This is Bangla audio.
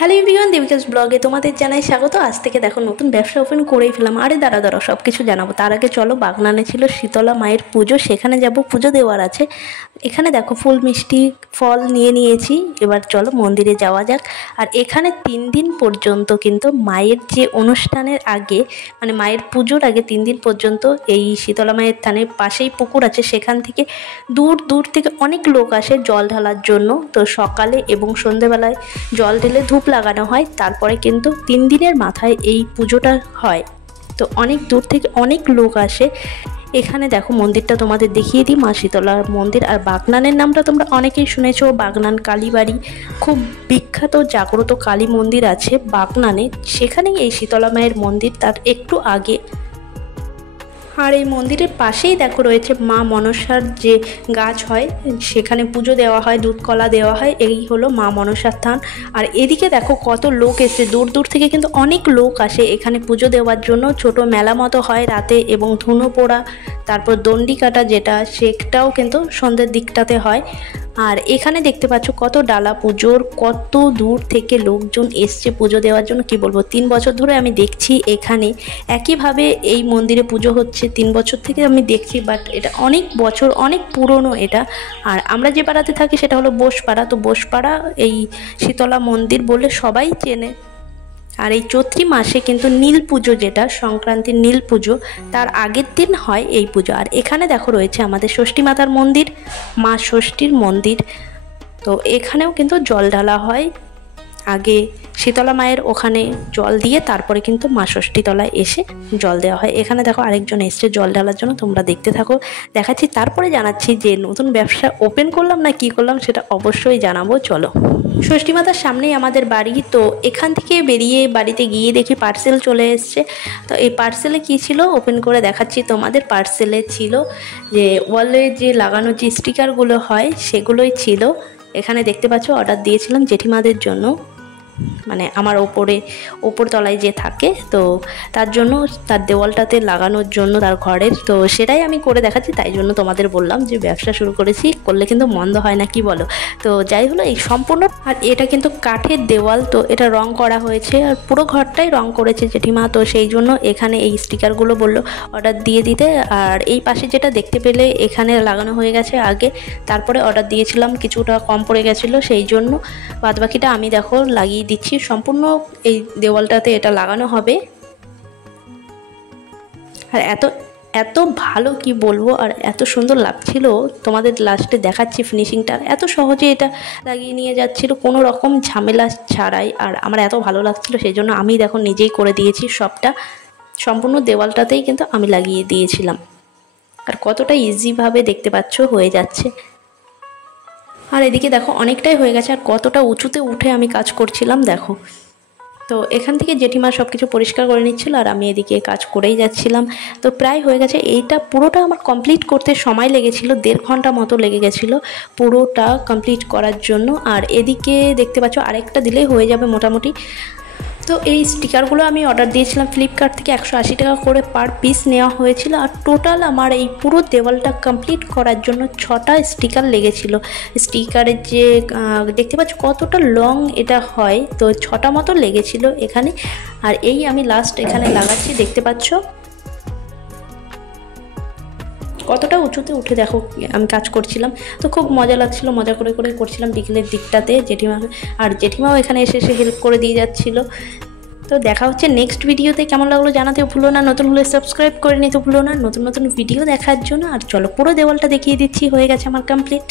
হ্যালো এভরিওয়ান, দেবিকাস ব্লগে তোমাদের জানাই স্বাগত। আজ থেকে দেখো নতুন ব্যবসা ওপেন করেই ফেলাম। আরে দাঁড়া সব কিছু জানাবো। তার আগে চলো, বাগনানে ছিল শীতলা মায়ের পুজো, সেখানে যাব, পুজো দেওয়ার আছে। এখানে দেখো ফুল মিষ্টি ফল নিয়ে নিয়েছি। এবার চলো মন্দিরে যাওয়া যাক। আর এখানে 3 দিন পর্যন্ত কিন্তু মায়ের যে অনুষ্ঠানের আগে, মানে মায়ের পুজোর আগে 3 দিন পর্যন্ত এই শীতলা মায়ের থানের পাশেই পুকুর আছে, সেখান থেকে দূর দূর থেকে অনেক লোক আসে জল ঢালার জন্য। তো সকালে এবং সন্ধেবেলায় জল ঢেলে ধূপ লাগানো হয়, তারপরে কিন্তু 3 দিনের মাথায় এই পুজোটা হয়। তো অনেক দূর থেকে অনেক লোক আসে। এখানে দেখো মন্দিরটা তোমাদের দেখিয়ে দিই, মা শীতলার মন্দির। আর বাগনানের নামটা তোমরা অনেকেই শুনেছো, বাগনান কালীবাড়ি, খুব বিখ্যাত জাগ্রত কালী মন্দির আছে বাগনানে, সেখানেই এই শীতলা মায়ের মন্দির, তার একটু আগে। আর এই মন্দিরের পাশেই দেখো রয়েছে মা মনসার যে গাছ হয়, সেখানে পুজো দেওয়া হয়, দুধ কলা দেওয়া হয়। এই হলো মা মনসার থান। আর এদিকে দেখো কত লোক এসে, দূর দূর থেকে কিন্তু অনেক লোক আসে এখানে পুজো দেওয়ার জন্য। ছোট মেলা মতো হয় রাতে, এবং ধুনো পোড়া, তারপর দণ্ডি কাটা যেটা, সেটাও কিন্তু সন্ধ্যের দিকটাতে হয়। আর এখানে দেখতে পাচ্ছ কত ডালা পুজোর, কত দূর থেকে লোকজন এসছে পুজো দেওয়ার জন্য। কি বলবো, 3 বছর ধরে আমি দেখছি এখানে একইভাবে এই মন্দিরে পুজো হচ্ছে। 3 বছর থেকে আমি দেখছি, বাট এটা অনেক বছর, অনেক পুরনো এটা। আর আমরা যে পাড়াতে থাকি সেটা হলো বোসপাড়া। তো বোসপাড়া এই শীতলা মন্দির বলে সবাই চেনে। আর এই চৈত্রি মাসে কিন্তু নীল পুজো, যেটা সংক্রান্তির নীল পুজো, তার আগের দিন হয় এই পুজো। আর এখানে দেখো রয়েছে আমাদের ষষ্ঠী মাতার মন্দির, মা ষষ্ঠীর মন্দির। তো এখানেও কিন্তু জল ঢালা হয়। আগে শীতলা মায়ের ওখানে জল দিয়ে তারপরে কিন্তু মা ষষ্ঠী তলায় এসে জল দেওয়া হয়। এখানে দেখো আরেকজন এসছে জল ঢালার জন্য, তোমরা দেখতে থাকো, দেখাচ্ছি। তারপরে জানাচ্ছি যে নতুন ব্যবসা ওপেন করলাম না কি করলাম, সেটা অবশ্যই জানাবো। চলো, ষষ্ঠী মাতার সামনেই আমাদের বাড়ি। তো এখান থেকে বেরিয়ে বাড়িতে গিয়ে দেখি পার্সেল চলে এসছে। তো এই পার্সেলে কী ছিল ওপেন করে দেখাচ্ছি তোমাদের। পার্সেলে ছিল যে ওয়ালে যে লাগানো যে স্টিকারগুলো হয়, সেগুলোই ছিল। এখানে দেখতে পাচ্ছ অর্ডার দিয়েছিলাম জেঠিমাদের জন্য, মানে আমার ওপর তলায় যে থাকে, তো তার জন্য, তার দেওয়ালটাতে লাগানোর জন্য তার ঘরের। তো সেটাই আমি করে দেখাচ্ছি, তাই জন্য তোমাদের বললাম যে ব্যবসা শুরু করেছি, করলে কিন্তু মন্দ হয় না, কি বলো। তো যাই হলো, এই সম্পূর্ণ। আর এটা কিন্তু কাঠের দেওয়াল, তো এটা রং করা হয়েছে, আর পুরো ঘরটাই রং করেছে জেঠিমা। তো সেই জন্য এখানে এই স্টিকারগুলো বললো অর্ডার দিয়ে দিতে। আর এই পাশে যেটা দেখতে পেলে এখানে লাগানো হয়ে গেছে আগে, তারপরে অর্ডার দিয়েছিলাম, কিছুটা কম পড়ে গেছিলো, সেই জন্য বাদবাকিটা আমি দেখো লাগিয়ে দিচ্ছি। সম্পূর্ণ এই দেওয়ালটাতে এটা লাগানো হবে। আর এত ভালো কি বলবো, আর এত সুন্দর লাগছিল, তোমাদের লাস্টে দেখাচ্ছি ফিনিশিংটা। এত সহজে এটা লাগিয়ে নিয়ে যাচ্ছিল, কোনো রকম ঝামেলা ছাড়াই। আর আমার এত ভালো লাগছিল, সেই জন্য আমি দেখো নিজেই করে দিয়েছি সবটা। সম্পূর্ণ দেওয়ালটাতেই কিন্তু আমি লাগিয়ে দিয়েছিলাম। আর কতটা ইজিভাবে দেখতে পাচ্ছ হয়ে যাচ্ছে। আর এদিকে দেখো অনেকটাই হয়ে গেছে, আর কতটা উঁচুতে উঠে আমি কাজ করছিলাম দেখো। তো এখান থেকে জেঠিমা সব কিছু পরিষ্কার করে নিচ্ছিল, আর আমি এদিকে কাজ করেই যাচ্ছিলাম। তো প্রায় হয়ে গেছে। এইটা পুরোটা আমার কমপ্লিট করতে সময় লেগেছিল, 1.5 ঘন্টা মতো লেগে গেছিলো পুরোটা কমপ্লিট করার জন্য। আর এদিকে দেখতে পাচ্ছ আরেকটা দিলেই হয়ে যাবে মোটামুটি। তো এই স্টিকারগুলো আমি অর্ডার দিয়েছিলাম ফ্লিপকার্ট থেকে, 180 টাকা করে পার পিস নেওয়া হয়েছিল। আর টোটাল আমার এই পুরো দেওয়ালটা কমপ্লিট করার জন্য 6টা স্টিকার লেগেছিল। স্টিকারের যে দেখতে পাচ্ছ কতটা লং এটা হয়, তো 6টা মতো লেগেছিল এখানে। আর এই আমি লাস্ট এখানে লাগাচ্ছি, দেখতে পাচ্ছ কতটা উঁচুতে উঠে দেখো আমি কাজ করছিলাম। তো খুব মজা লাগছিল, মজা করে করছিলাম বিকেলের দিকটাতে জেঠিমা। আর জেঠিমাও এখানে এসে হেল্প করে দিয়ে যাচ্ছিলো। তো দেখা হচ্ছে নেক্সট ভিডিওতে। কেমন লাগলো জানাতে ভুলো না, নতুন হলে সাবস্ক্রাইব করে নিতে ভুলো না নতুন ভিডিও দেখার জন্য। আর চলো পুরো দেওয়ালটা দেখিয়ে দিচ্ছি, হয়ে গেছে আমার কমপ্লিট।